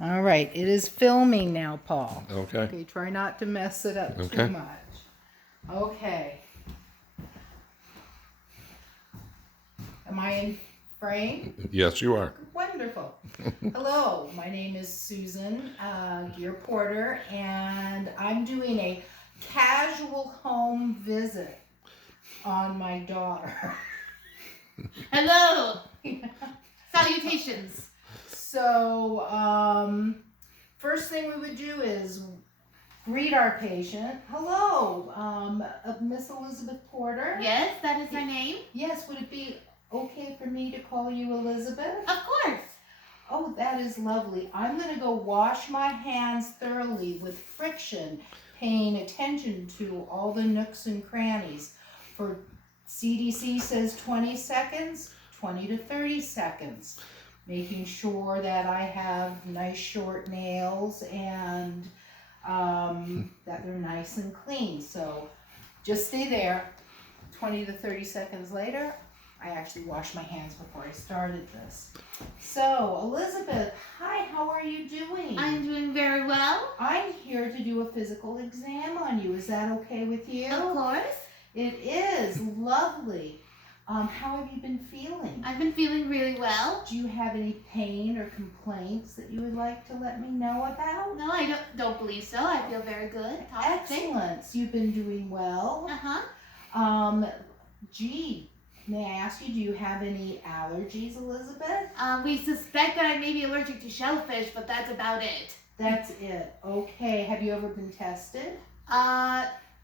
All right, it is filming now, Paul. Okay. Okay, try not to mess it up Okay. too much. Okay. Am I in frame? Yes, you are. Wonderful. Hello, my name is Susan Gear Porter, and I'm doing a casual home visit on my daughter. Hello. Salutations. So, first thing we would do is greet our patient. Hello, Miss Elizabeth Porter. Yes, that is my name. Yes, would it be okay for me to call you Elizabeth? Of course. Oh, that is lovely. I'm going to go wash my hands thoroughly with friction, paying attention to all the nooks and crannies. For CDC says 20 seconds, 20 to 30 seconds. Making sure that I have nice short nails and that they're nice and clean. So just stay there. 20 to 30 seconds later, I actually washed my hands before I started this. So, Elizabeth, hi, how are you doing? I'm doing very well. I'm here to do a physical exam on you. Is that okay with you? Of course. It is. Lovely. How have you been feeling? I've been feeling really well. Do you have any pain or complaints that you would like to let me know about? No, I don't believe so. I feel very good. Excellent. You've been doing well. Uh-huh. Gee, may I ask you, do you have any allergies, Elizabeth? We suspect that I may be allergic to shellfish, but that's about it. That's it. Okay. Have you ever been tested?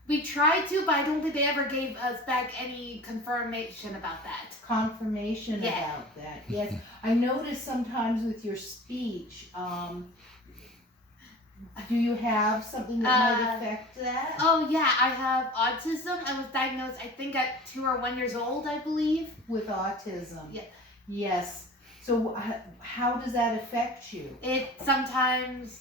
We tried to, but I don't think they ever gave us back any confirmation about that. Confirmation about that. Yes. I notice sometimes with your speech, do you have something that might affect that? Oh yeah, I have autism. I was diagnosed, I think, at 2 or 1 years old, I believe. With autism? Yeah. Yes. So how does that affect you? It sometimes,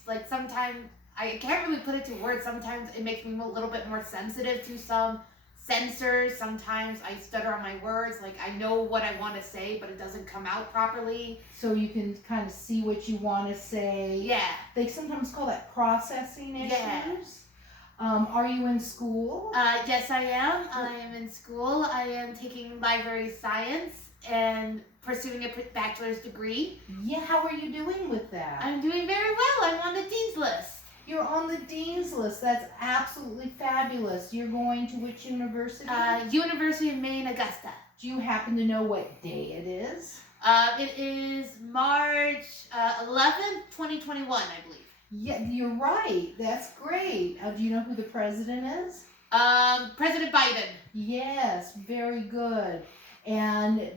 I can't really put it to words. Sometimes it makes me a little bit more sensitive to some sensors. Sometimes I stutter on my words. Like, I know what I want to say, but it doesn't come out properly. So you can kind of see what you want to say. Yeah. They sometimes call that processing issues. Yeah. Are you in school? Yes, I am. I am in school. I am taking library science and pursuing a bachelor's degree. Yeah, how are you doing with that? I'm doing very well. I'm on the dean's list. You're on the dean's list. That's absolutely fabulous. You're going to which university? University of Maine, Augusta. Do you happen to know what day it is? It is March 11th, 2021, I believe. Yeah, you're right. That's great. Do you know who the president is? President Biden. Yes, very good. And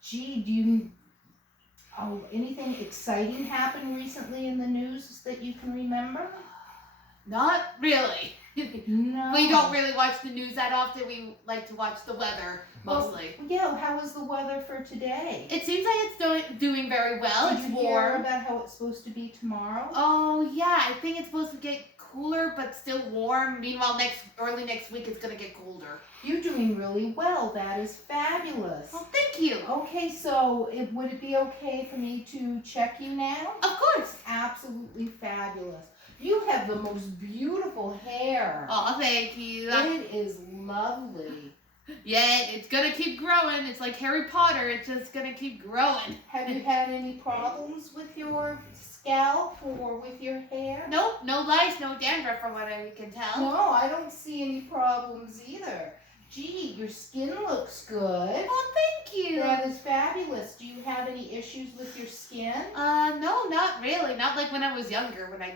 gee, anything exciting happened recently in the news that you can remember? Not really. No. We don't really watch the news that often. We like to watch the weather mostly. Well, yeah, how was the weather for today? It seems like it's doing very well. Did It's you warm. hear about how it's supposed to be tomorrow? Oh yeah, I think it's supposed to get cooler but still warm. Meanwhile, early next week it's gonna get colder. You're doing really well. That is fabulous. Well, thank you. Okay, so would it be okay for me to check you now? Of course. Absolutely fabulous. You have the most beautiful hair. Oh, thank you. It is lovely. Yeah, it's gonna keep growing. It's like Harry Potter. It's just gonna keep growing. Have you had any problems with your scalp or with your hair? Nope, no lice, no dandruff from what I can tell. No, I don't see any problems either. Gee, your skin looks good. Oh, thank you. That is fabulous. Do you have any issues with your skin? No, not really. Not like when I was younger, when I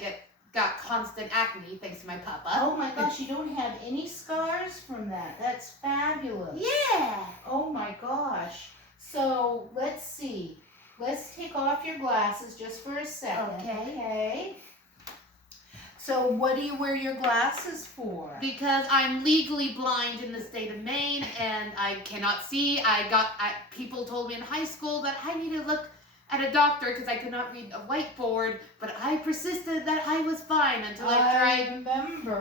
got constant acne thanks to my papa. Oh my gosh, you don't have any scars from that. That's fabulous. Yeah. Oh my gosh. So let's see. Let's take off your glasses just for a second. Okay. So what do you wear your glasses for? Because I'm legally blind in the state of Maine and I cannot see. People told me in high school that I need to look at a doctor because I could not read a whiteboard, but I persisted that I was fine until I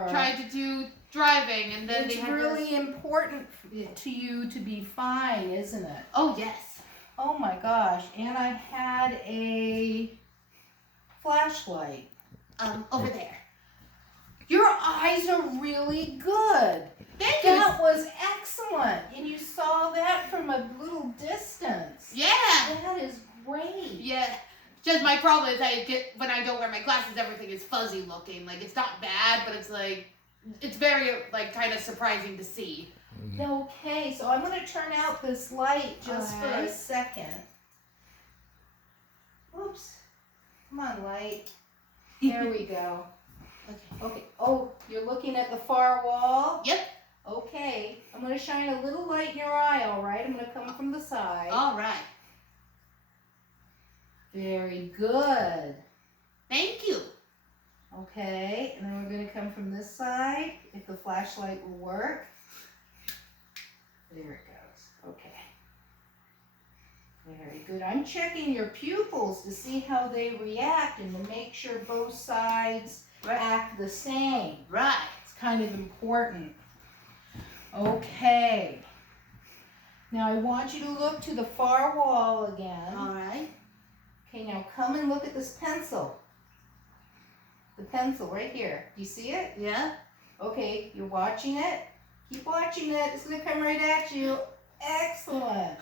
tried to do driving, and then it's really important to you to be fine, isn't it? Oh yes. Oh my gosh! And I had a flashlight? Over there. Your eyes are really good. Thank you. That was excellent. And you saw that from a little distance. Yeah. That is great. Yeah. Just my problem is when I don't wear my glasses, everything is fuzzy looking. Like, it's not bad, but it's like, it's very, like, kind of surprising to see. Okay, so I'm going to turn out this light just for a Alright. second. Oops. Come on, light. There we go. Okay. Oh, you're looking at the far wall? Yep. Okay. I'm going to shine a little light in your eye, all right? I'm going to come from the side. All right. Very good. Thank you. Okay, and then we're going to come from this side, if the flashlight will work. There it goes. Okay. Very good. I'm checking your pupils to see how they react and to make sure both sides act the same. Right. It's kind of important. Okay. Now I want you to look to the far wall again. All right. Okay, now come and look at this pencil. The pencil right here. Do you see it? Yeah. Okay, you're watching it. Keep watching it. It's going to come right at you. Excellent.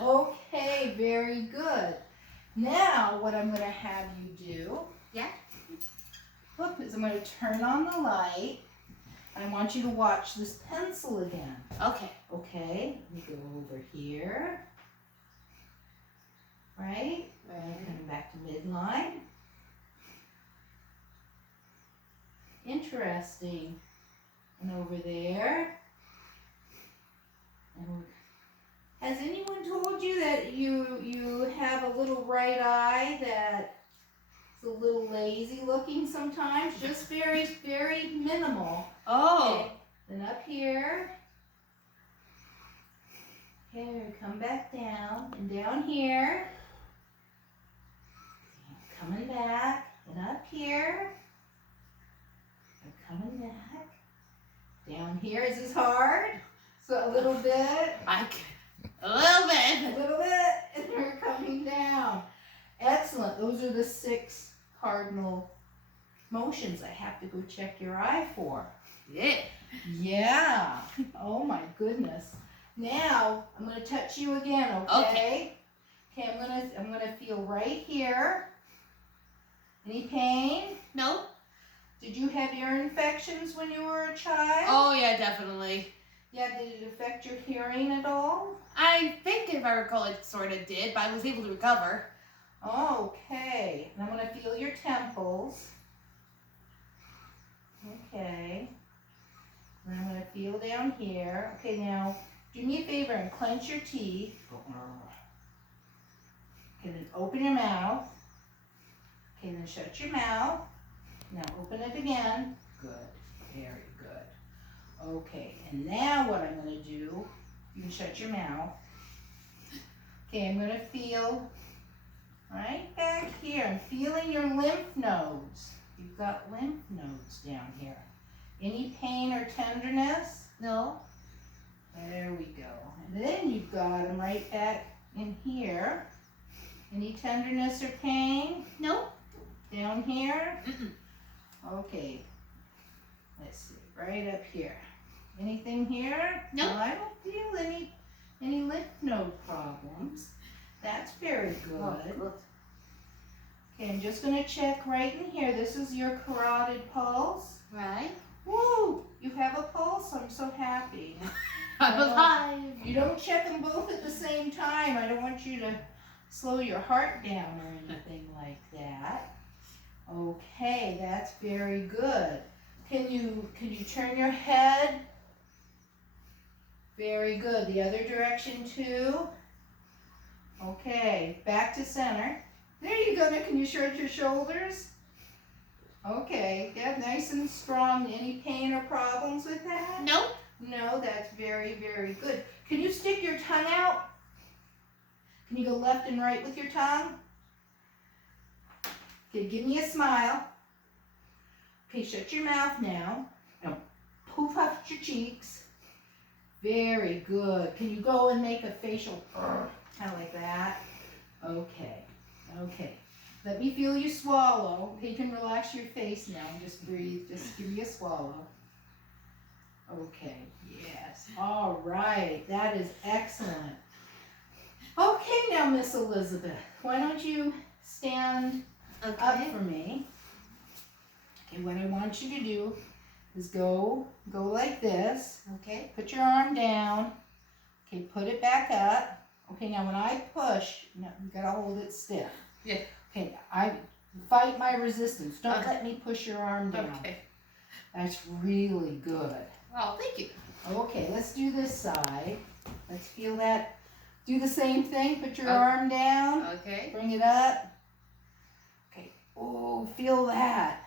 Okay, very good. Now what I'm going to have you do, is I'm going to turn on the light. I want you to watch this pencil again. Okay. Okay, let me go over here. Right? Coming back to midline. Interesting. And over there. And has anyone told you that you have a little right eye that's a little lazy looking sometimes? Just very, very minimal. Oh. Okay. Then up here. Okay, come back down. And down here. Coming back. And up here. And coming back. Down here. Is this hard? So a little bit. A little bit. A little bit. And we're coming down. Excellent. Those are the 6 cardinal motions I have to go check your eye for. Yeah. Yeah. Oh my goodness. Now I'm going to touch you again, okay? Okay, I'm going to feel right here. Any pain? No. Did you have ear infections when you were a child? Oh yeah, definitely. Yeah, did it affect your hearing at all? I think if I recall it sort of did, but I was able to recover. Okay. And I'm going to feel your temples. Okay. And I'm going to feel down here. Okay, now do me a favor and clench your teeth. Okay, then open your mouth. Okay, then shut your mouth. Now open it again. Good. Very good. Okay, and now what I'm going to do, you can shut your mouth. Okay, I'm going to feel right back here. I'm feeling your lymph nodes. You've got lymph nodes down here. Any pain or tenderness? No. There we go. And then you've got them right back in here. Any tenderness or pain? No. Down here? Mm-mm. Okay. Let's see. Right up here. Anything here? No. No, I don't feel any lymph node problems. That's very good. Okay, I'm just going to check right in here. This is your carotid pulse. Right. Woo! You have a pulse. I'm so happy. I'm alive. You don't check them both at the same time. I don't want you to slow your heart down or anything like that. Okay, that's very good. Can you turn your head? Very good. The other direction too. Okay, back to center. There you go. Now can you shrug your shoulders? Okay, yeah, nice and strong. Any pain or problems with that? No. No, that's very, very good. Can you stick your tongue out? Can you go left and right with your tongue? Okay, give me a smile. Okay, shut your mouth now. Now, poof up your cheeks. Very good. Can you go and make a facial kind of like that? Okay, okay. Let me feel you swallow. Okay, you can relax your face now and just breathe. Just give me a swallow. Okay, yes. All right, that is excellent. Okay, now, Miss Elizabeth, why don't you stand up for me? Okay, what I want you to do is go like this. Okay. Put your arm down. Okay, put it back up. Okay, now when I push, no, you gotta hold it stiff. Yeah. Okay, I fight my resistance. Don't Okay. let me push your arm down. Okay. That's really good. Oh, thank you. Okay, let's do this side. Let's feel that. Do the same thing. Put your Okay. arm down. Okay. Bring it up. Okay. Oh, feel that.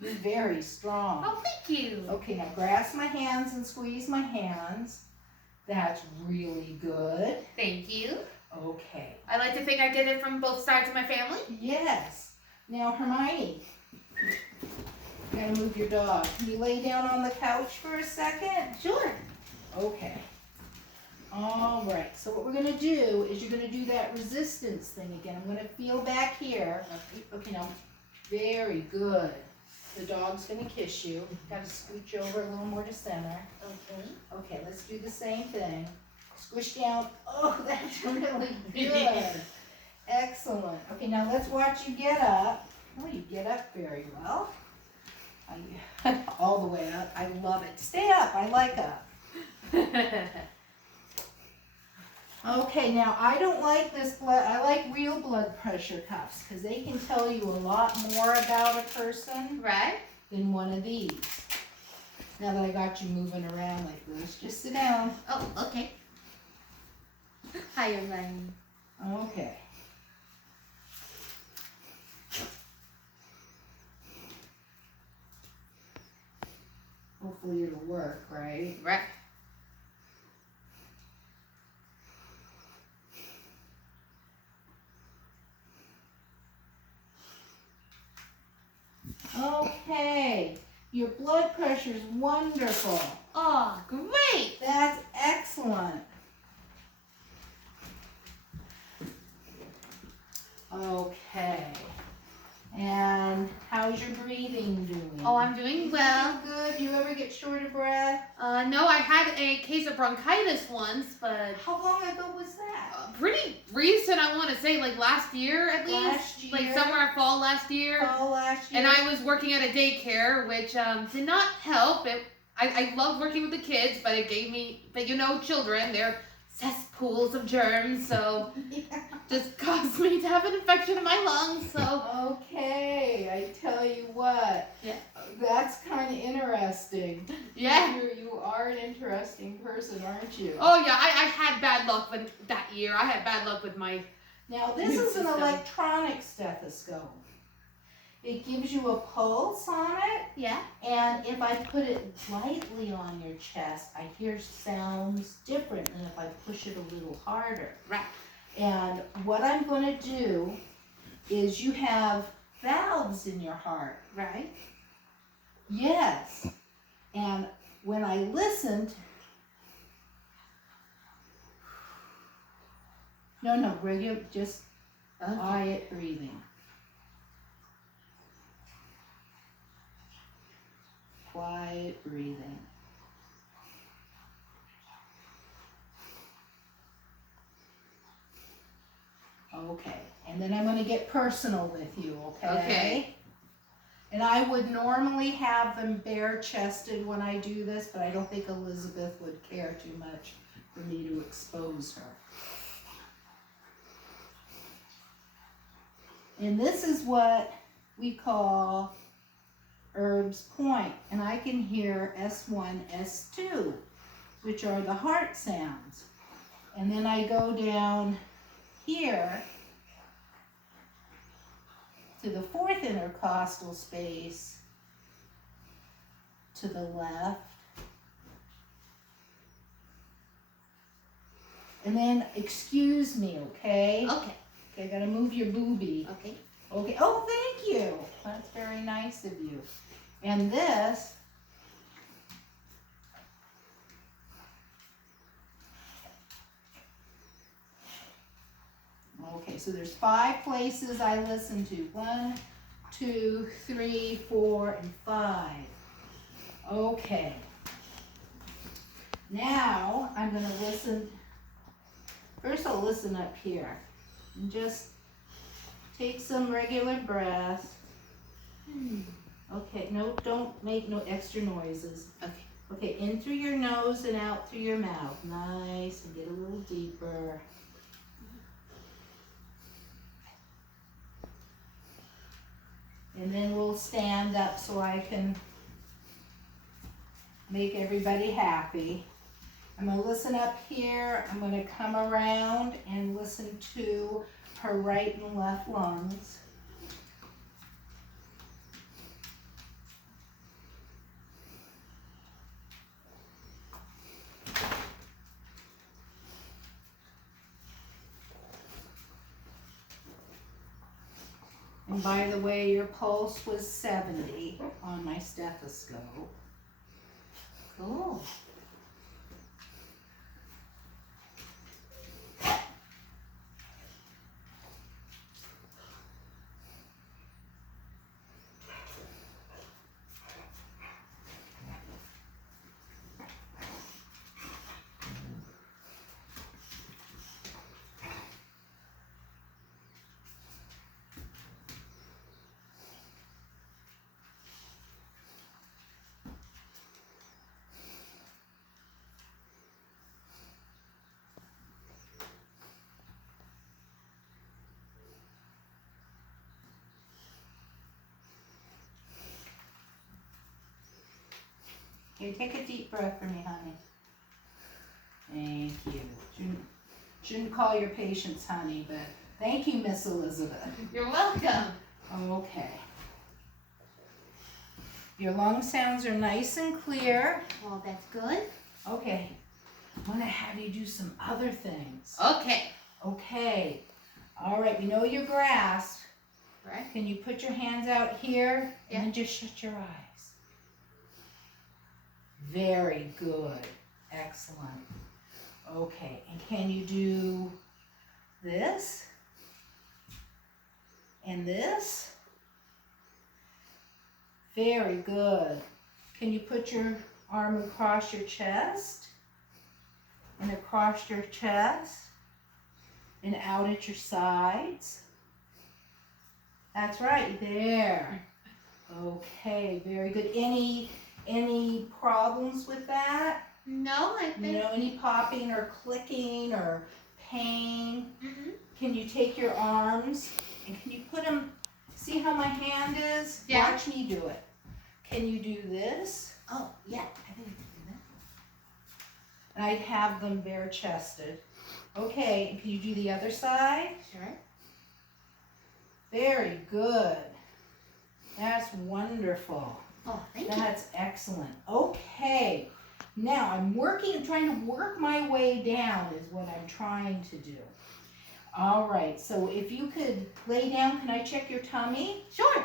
You're very strong. Oh, thank you. Okay, now grasp my hands and squeeze my hands. That's really good. Thank you. Okay. I like to think I get it from both sides of my family. Yes. Now, Hermione, you gotta move your dog. Can you lay down on the couch for a second? Sure. Okay. All right. So what we're gonna do is you're gonna do that resistance thing again. I'm gonna feel back here. Okay, now, very good. The dog's gonna kiss you. Gotta scooch over a little more to center. Okay. Okay, let's do the same thing. Squish down. Oh, that's really good. Excellent. Okay, now let's watch you get up. Oh, you get up very well. All the way up. I love it. Stay up. I like up. Okay, now I don't like this blood. I like real blood pressure cuffs because they can tell you a lot more about a person Right? than one of these. Now that I got you moving around like this, just sit down. Oh, okay. Hi, Elaine. Okay. Hopefully it'll work, right? Right. Okay. Your blood pressure is wonderful. Oh, great. That's excellent. Okay. And how's your breathing doing? Oh, I'm doing well. Feel good? Do you ever get short of breath? No, I had a case of bronchitis once, but How long ago was that? pretty recent, I want to say, like last year at least. Last Like year? somewhere fall last year. Fall last year? And I was working at a daycare, which did not help. I loved working with the kids, but it gave me, but you know, children, they're cesspools of germs, so just caused me to have an infection in my lungs. So Okay, I tell you what. Yeah. That's kind of interesting. yeah. You are an interesting person, aren't you? Oh yeah, I had bad luck with that year. I had bad luck with my. Now this Immune is an system. electronic stethoscope. It gives you a pulse on it, Yeah. and if I put it lightly on your chest, I hear sounds different than if I push it a little harder. Right. And what I'm going to do is you have valves in your heart. Right. Yes. And when I listened, no, regular, just quiet breathing. Quiet breathing. Okay, and then I'm going to get personal with you, okay? Okay. And I would normally have them bare-chested when I do this, but I don't think Elizabeth would care too much for me to expose her. And this is what we call Erb's Point, and I can hear S1, S2, which are the heart sounds. And then I go down here to the fourth intercostal space to the left. And then, excuse me, okay? Okay. Okay, I gotta move your boobie. Okay. Okay, oh, thank you. That's very nice of you. And this, okay, so there's 5 places I listen to. 1, 2, 3, 4, and 5. Okay. Now I'm going to listen. First I'll listen up here. And just take some regular breaths. Okay, no, don't make no extra noises. Okay. Okay, in through your nose and out through your mouth. Nice, and get a little deeper. And then we'll stand up so I can make everybody happy. I'm going to listen up here. I'm going to come around and listen to her right and left lungs. And by the way, your pulse was 70 on my stethoscope. Cool. Okay, take a deep breath for me, honey. Thank you. Shouldn't call your patients honey, but thank you, Miss Elizabeth. You're welcome. Okay. Your lung sounds are nice and clear. Well, that's good. Okay. I'm going to have you do some other things. Okay. Okay. All right, we know your grasp. Right. Can you put your hands out here Yeah. and then just shut your eyes? Very good. Excellent. Okay, and can you do this? And this? Very good. Can you put your arm across your chest? And across your chest? And out at your sides? That's right, there. Okay, very good. Any problems with that? No, I You think. know, any popping or clicking or pain? Mm-mm. Can you take your arms and can you put them, see how my hand is? Yeah. Watch me do it. Can you do this? Oh, yeah. I think I can do that. And I'd have them bare chested. Okay, and can you do the other side? Sure. Very good. That's wonderful. Oh, thank you. That's excellent. Okay. Now I'm trying to work my way down is what I'm trying to do. All right, so if you could lay down, can I check your tummy? Sure.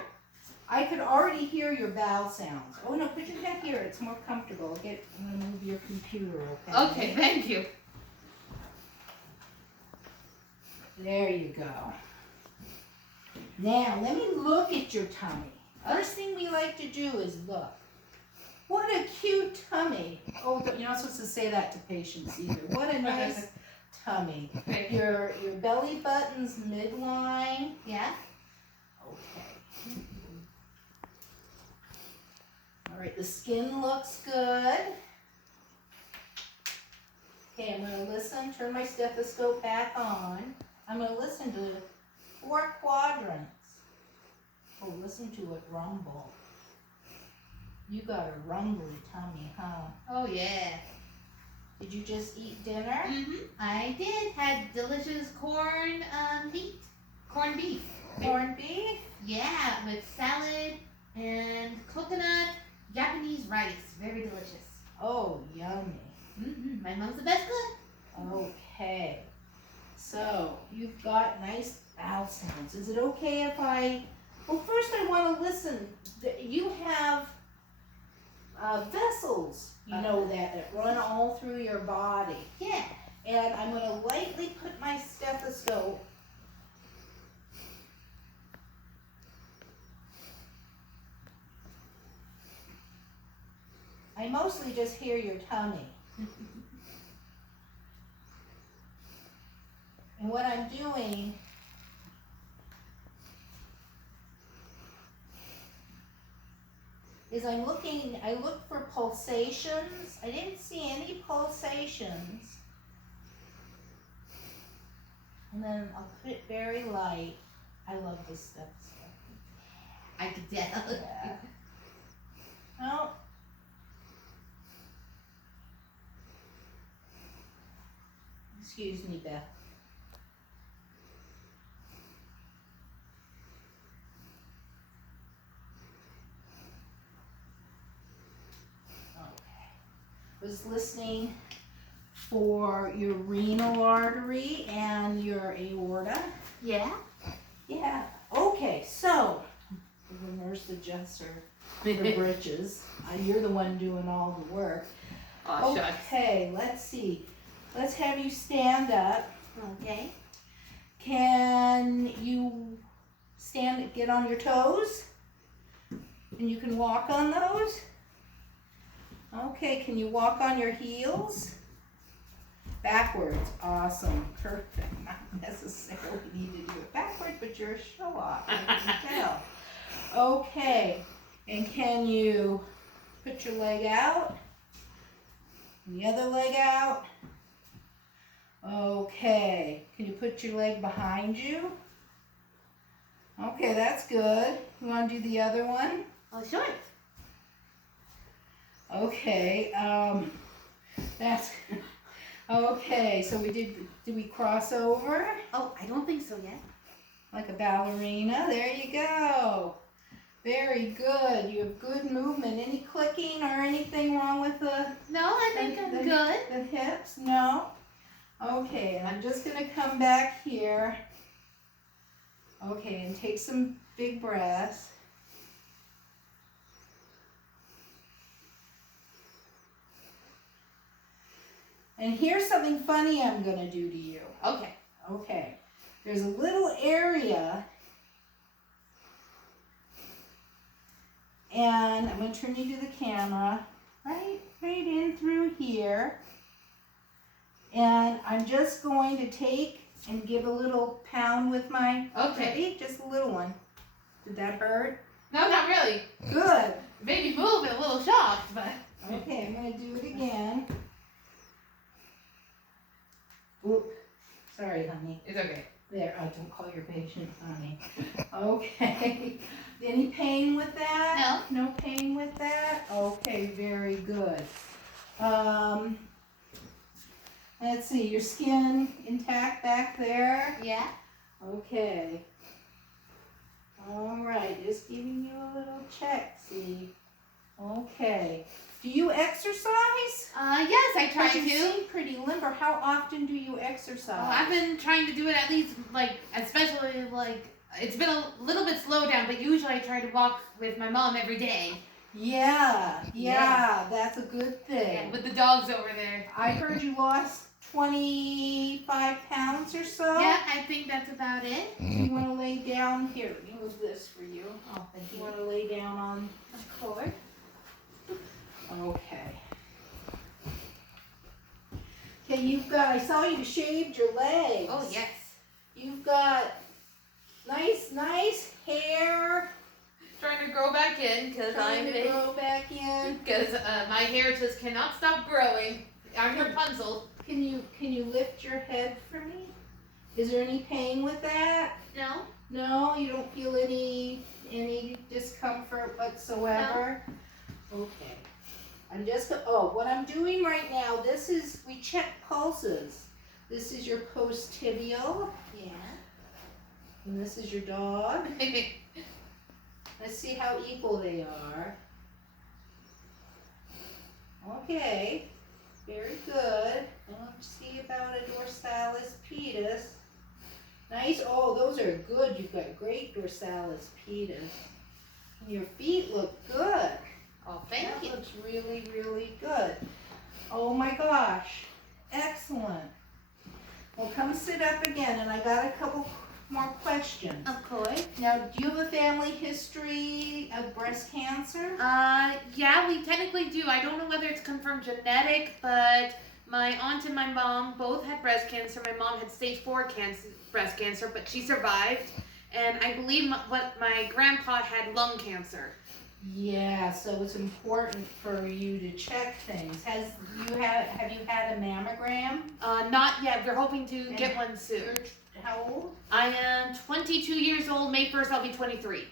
I could already hear your bowel sounds. Oh no, put your head here, it's more comfortable. I'm gonna move your computer, okay? Okay, thank you. There you go. Now, let me look at your tummy. First thing we like to do is look. What a cute tummy. Oh, you're not supposed to say that to patients either. What a nice tummy. Your belly button's midline. Yeah. Okay. All right, the skin looks good. Okay, I'm going to listen, turn my stethoscope back on. I'm going to listen to 4 quadrants. Oh, listen to it rumble. You got a rumbly tummy, huh? Oh, yeah. Did you just eat dinner? Mm-hmm. I did. Had delicious corned beef. Corned beef. Corned beef? Yeah, with salad and coconut Japanese rice. Very delicious. Oh, yummy. Mm-hmm. My mom's the best cook. Okay. So, you've got nice bowel sounds. Is it okay if well, first I want to listen. You have vessels, you know that run all through your body. Yeah. And I'm going to lightly put my stethoscope I mostly just hear your tummy. And what I'm doing is I look for pulsations. I didn't see any pulsations. And then I'll put it very light. I love this stuff. I could tell. Yeah. No. Excuse me, Beth. Was listening for your renal artery and your aorta. Yeah? Yeah. Okay, so the nurse adjusts her britches. You're the one doing all the work. Oh, shucks. Okay, let's see. Let's have you stand up. Okay. Can you get on your toes? And you can walk on those? Okay, can you walk on your heels? Backwards, awesome, perfect. Not necessarily need to do it backwards, but you're a show-off, I can tell. Okay, and can you put your leg out? And the other leg out? Okay, can you put your leg behind you? Okay, that's good. You want to do the other one? Oh, sure. Okay, that's, okay, so did we cross over? Oh, I don't think so yet. Like a ballerina, there you go. Very good, you have good movement. Any clicking or anything wrong with the No, I think I'm good. the hips? No? Okay, and I'm just gonna come back here. Okay, and take some big breaths. And here's something funny I'm going to do to you. Okay. Okay. There's a little area, and I'm going to turn you to the camera, right in through here. And I'm just going to take and give a little pound with my, Okay. ready? Just a little one. Did that hurt? No, not really. Good. Made me move and a little shocked, but. Okay, I'm going to do it again. Oop. Sorry, honey. It's okay. There, oh, don't call your patient honey. Okay. Any pain with that? No. No pain with that? Okay, very good. Let's see, your skin intact back there? Yeah. Okay. All right, just giving you a little check, see? Okay. Do you exercise? Yes, I try You to. seem pretty limber. How often do you exercise? Oh, I've been trying to do it at least, especially, it's been a little bit slow down, but usually I try to walk with my mom every day. Yeah, Yeah. that's a good thing. Yeah, with the dogs over there. I heard you lost 25 pounds or so. Yeah, I think that's about it. You want to lay down here? Let me move this for you. Oh, thank You want to lay down on Of course. Okay. Okay, you've got, I saw you shaved your legs. Oh, yes. You've got nice hair. Trying to grow back in, because Trying to grow back in. Because my hair just cannot stop growing. I'm Rapunzel. Can you lift your head for me? Is there any pain with that? No? No, you don't feel any discomfort whatsoever? No. Okay. I'm just, what I'm doing right now, we check pulses. This is your post-tibial. Yeah. And this is your dog. Let's see how equal they are. Okay. Very good. And let's see about a dorsalis pedis. Nice. Oh, those are good. You've got great dorsalis pedis. And your feet look good. Oh, thank you. That looks really, really good. Oh my gosh. Excellent. Well, come sit up again, and I got a couple more questions. Of course. Now, do you have a family history of breast cancer? Yeah, we technically do. I don't know whether it's confirmed genetic, but my aunt and my mom both had breast cancer. My mom had stage 4 breast cancer, but she survived. And I believe my grandpa had lung cancer. Yeah, so it's important for you to check things. Have you had a mammogram? Not yet. We're hoping to get one soon. How old? I am 22 years old. May 1st, I'll be 23.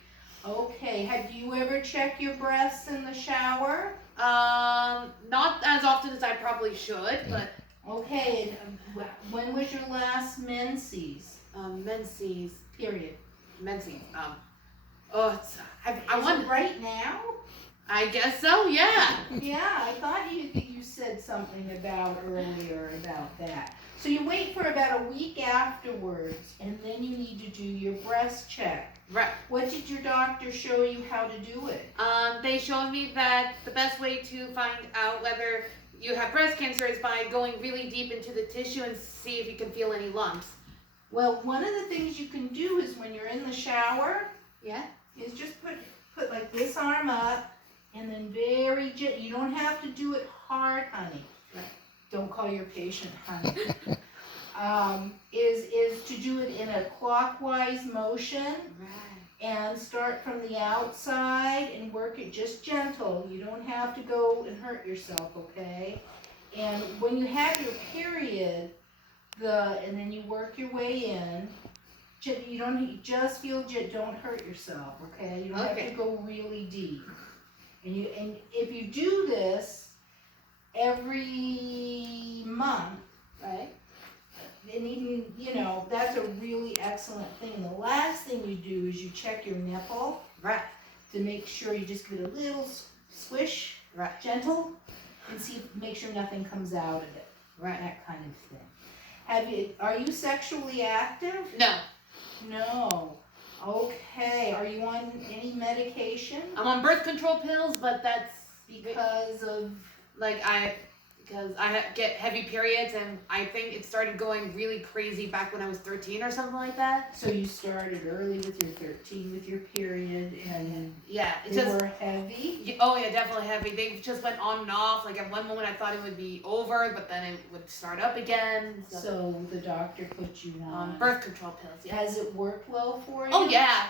Okay. Have you ever checked your breasts in the shower? Not as often as I probably should, but. Okay. And when was your last menses? Menses. Period. Menses. I want right now. I guess so. Yeah. Yeah, I thought you said something earlier about that. So you wait for about a week afterwards, and then you need to do your breast check. Right. What did your doctor show you how to do it? They showed me that the best way to find out whether you have breast cancer is by going really deep into the tissue and see if you can feel any lumps. Well, one of the things you can do is when you're in the shower, yeah, is just put like this arm up, and then very gently. You don't have to do it hard, honey. Right. Don't call your patient honey. Is to do it in a clockwise motion. Right. And start from the outside and work it just gentle. You don't have to go and hurt yourself, okay? And when you have your period, and then you work your way in, you don't just feel, don't hurt yourself, okay? You don't have to go really deep. And if you do this every month, right? And even, that's a really excellent thing. The last thing you do is you check your nipple. Right. To make sure you just give it a little swish. Right. Gentle. And make sure nothing comes out of it. Right. That kind of thing. Are you sexually active? No. No. Okay. Are you on any medication? I'm on birth control pills, but that's because I get heavy periods, and I think it started going really crazy back when I was 13 or something like that. So you started early with your 13 with your period, and yeah, they were heavy? Oh yeah, definitely heavy. They just went on and off. Like at one moment I thought it would be over, but then it would start up again. So the doctor put you on birth control pills, yeah. Has it worked well for you? Oh yeah.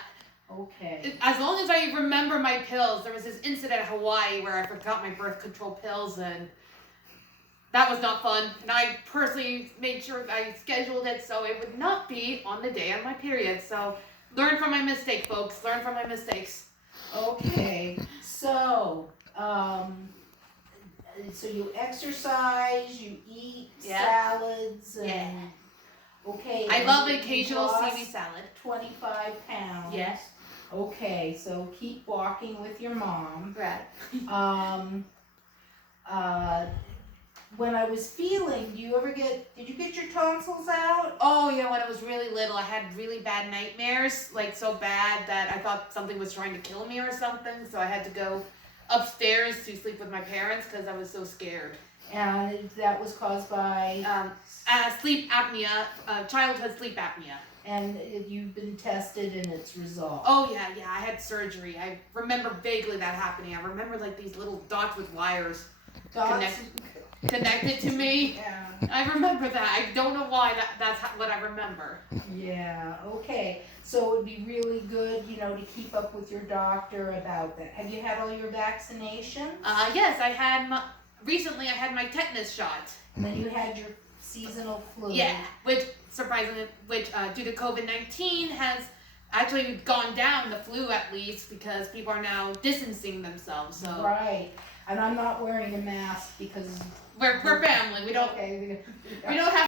Okay. As long as I remember my pills. There was this incident in Hawaii where I forgot my birth control pills, and that was not fun. And I personally made sure I scheduled it so it would not be on the day of my period. So learn from my mistake, folks. Learn from my mistakes. Okay. So you exercise, you eat salads, and okay. I love an occasional seaweed salad. 25 pounds. Yes. Okay, so keep walking with your mom. Right. When I was feeling, did you get your tonsils out? Oh yeah, when I was really little, I had really bad nightmares, like so bad that I thought something was trying to kill me or something, so I had to go upstairs to sleep with my parents because I was so scared. And that was caused by? Sleep apnea, childhood sleep apnea. And you've been tested and it's resolved? Oh yeah, I had surgery. I remember vaguely that happening. I remember like these little dots with wires connected to me. Yeah. I remember that. I don't know why that's what I remember. Yeah, okay. So it would be really good, to keep up with your doctor about that. Have you had all your vaccinations? Yes, recently I had my tetanus shot. And then you had your seasonal flu. Yeah, which surprisingly, due to COVID-19 has actually gone down, the flu at least, because people are now distancing themselves. So. Right. And I'm not wearing a mask because we're family. We don't have